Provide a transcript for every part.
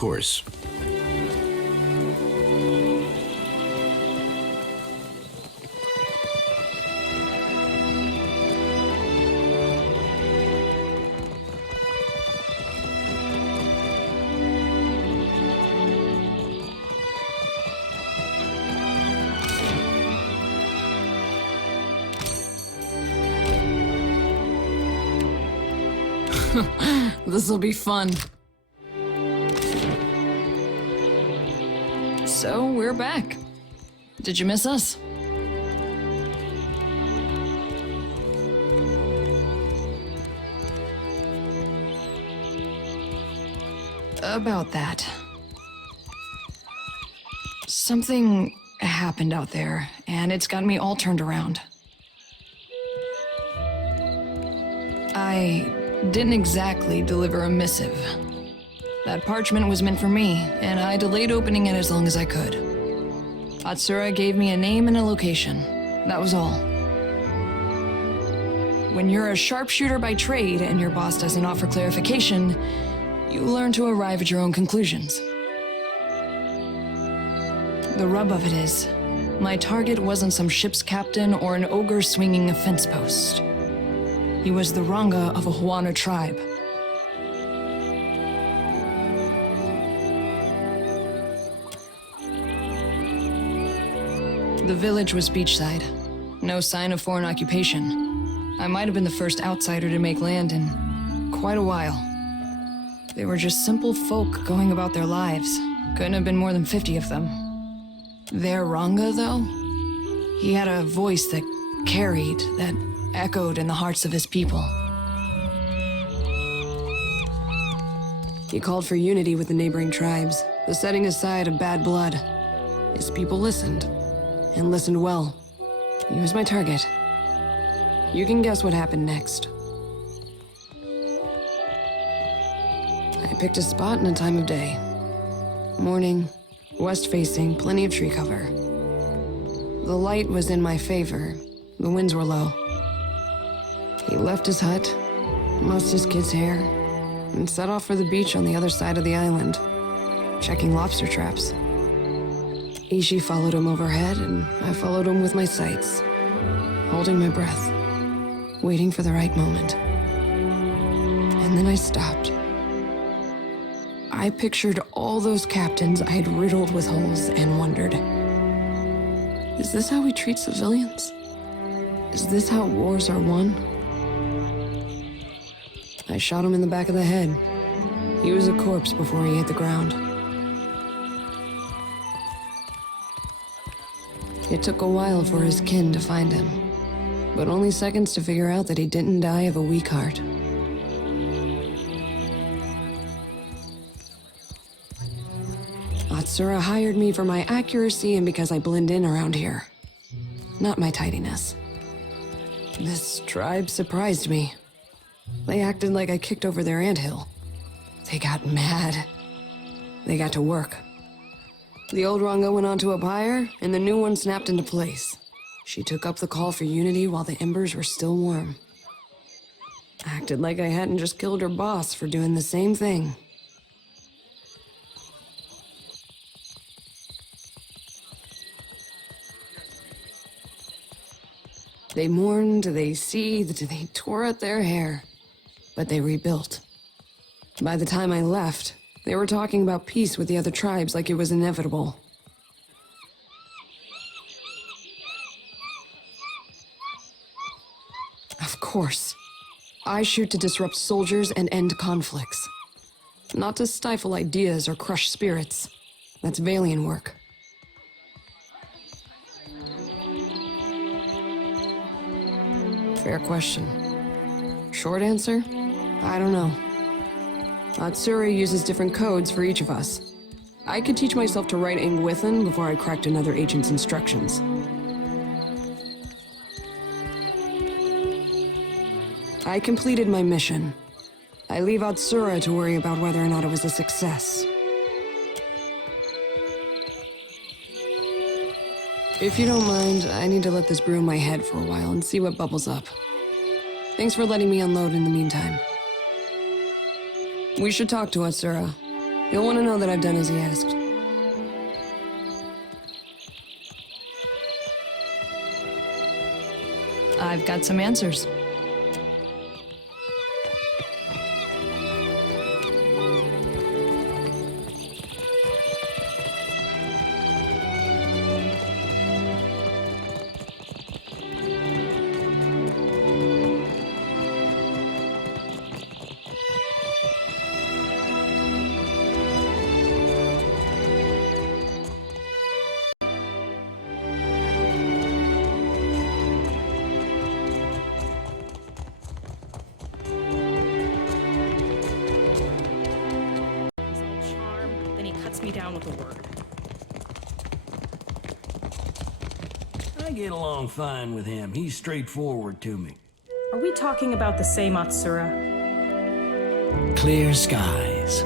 course. This'll be fun. So, we're back. Did you miss us? About that. Something happened out there, and it's got me all turned around. I didn't exactly deliver a missive. That parchment was meant for me, and I delayed opening it as long as I could. Atsura gave me a name and a location. That was all. When you're a sharpshooter by trade and your boss doesn't offer clarification, you learn to arrive at your own conclusions. The rub of it is, my target wasn't some ship's captain or an ogre swinging a fence post. He was the Ranga of a Huana tribe. The village was beachside. No sign of foreign occupation. I might have been the first outsider to make land in quite a while. They were just simple folk going about their lives. Couldn't have been more than 50 of them. Their Ranga, though? He had a voice that carried, that echoed in the hearts of his people. He called for unity with the neighboring tribes, the setting aside of bad blood. His people listened, and listened well. He was my target. You can guess what happened next. I picked a spot and a time of day. Morning, west-facing, plenty of tree cover. The light was in my favor. The winds were low. He left his hut, mussed his kid's hair, and set off for the beach on the other side of the island, checking lobster traps. Ishi followed him overhead, and I followed him with my sights, holding my breath, waiting for the right moment. And then I stopped. I pictured all those captains I had riddled with holes and wondered, is this how we treat civilians? Is this how wars are won? I shot him in the back of the head. He was a corpse before he hit the ground. It took a while for his kin to find him, but only seconds to figure out that he didn't die of a weak heart. Atsura hired me for my accuracy and because I blend in around here, not my tidiness. This tribe surprised me. They acted like I kicked over their anthill. They got mad. They got to work. The old Ranga went onto a pyre, and the new one snapped into place. She took up the call for unity while the embers were still warm. Acted like I hadn't just killed her boss for doing the same thing. They mourned, they seethed, they tore at their hair. But they rebuilt. By the time I left, they were talking about peace with the other tribes like it was inevitable. Of course. I shoot to disrupt soldiers and end conflicts. Not to stifle ideas or crush spirits. That's Valian work. Fair question. Short answer? I don't know. Atsura uses different codes for each of us. I could teach myself to write Ingwithan before I cracked another agent's instructions. I completed my mission. I leave Atsura to worry about whether or not it was a success. If you don't mind, I need to let this brew in my head for a while and see what bubbles up. Thanks for letting me unload in the meantime. We should talk to Atsura. He'll want to know that I've done as he asked. I've got some answers. Me down with a word. I get along fine with him. He's straightforward to me. Are we talking about the same Atsura? Clear skies.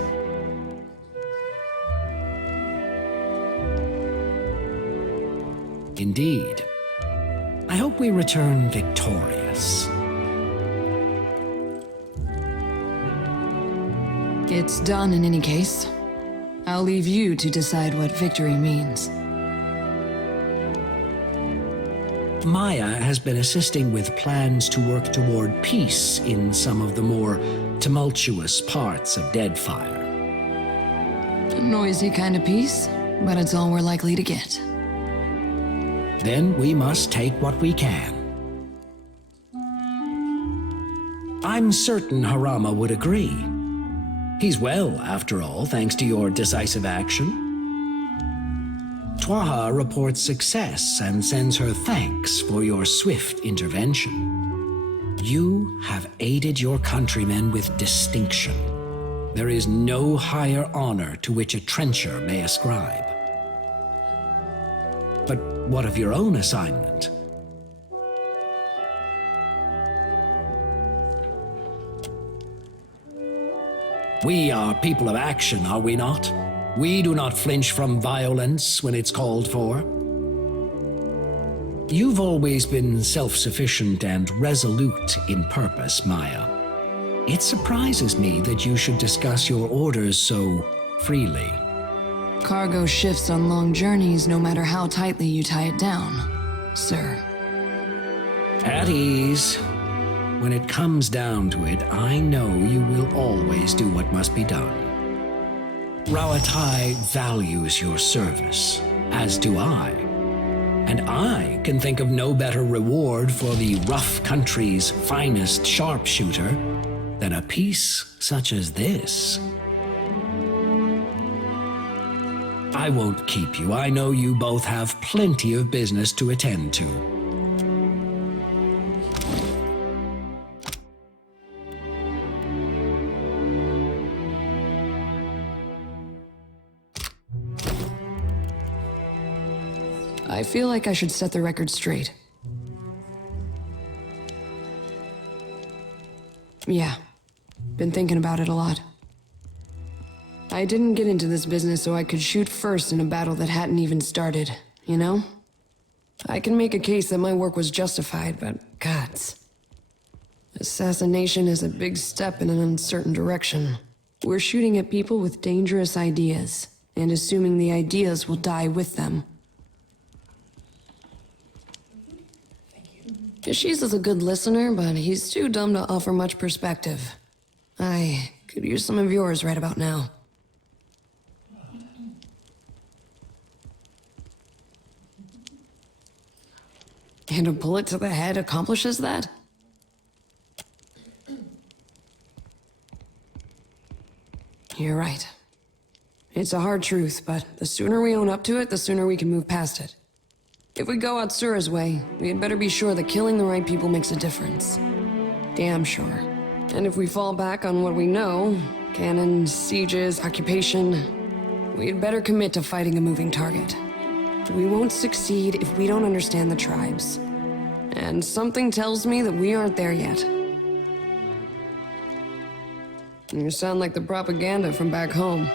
Indeed. I hope we return victorious. It's done in any case. I'll leave you to decide what victory means. Maia has been assisting with plans to work toward peace in some of the more tumultuous parts of Deadfire. A noisy kind of peace, but it's all we're likely to get. Then we must take what we can. I'm certain Harama would agree. He's well, after all, thanks to your decisive action. Twaha reports success and sends her thanks for your swift intervention. You have aided your countrymen with distinction. There is no higher honor to which a trencher may ascribe. But what of your own assignment? We are people of action, are we not? We do not flinch from violence when it's called for. You've always been self-sufficient and resolute in purpose, Maia. It surprises me that you should discuss your orders so freely. Cargo shifts on long journeys no matter how tightly you tie it down, sir. At ease. When it comes down to it, I know you will always do what must be done. Rauatai values your service, as do I. And I can think of no better reward for the rough country's finest sharpshooter than a peace such as this. I won't keep you. I know you both have plenty of business to attend to. I feel like I should set the record straight. Yeah, been thinking about it a lot. I didn't get into this business so I could shoot first in a battle that hadn't even started, you know? I can make a case that my work was justified, but gods. Assassination is a big step in an uncertain direction. We're shooting at people with dangerous ideas, and assuming the ideas will die with them. She's a good listener, but he's too dumb to offer much perspective. I could use some of yours right about now. And a bullet to the head accomplishes that? You're right. It's a hard truth, but the sooner we own up to it, the sooner we can move past it. If we go Atsura's way, we had better be sure that killing the right people makes a difference. Damn sure. And if we fall back on what we know, cannons, sieges, occupation, we'd better commit to fighting a moving target. We won't succeed if we don't understand the tribes. And something tells me that we aren't there yet. You sound like the propaganda from back home.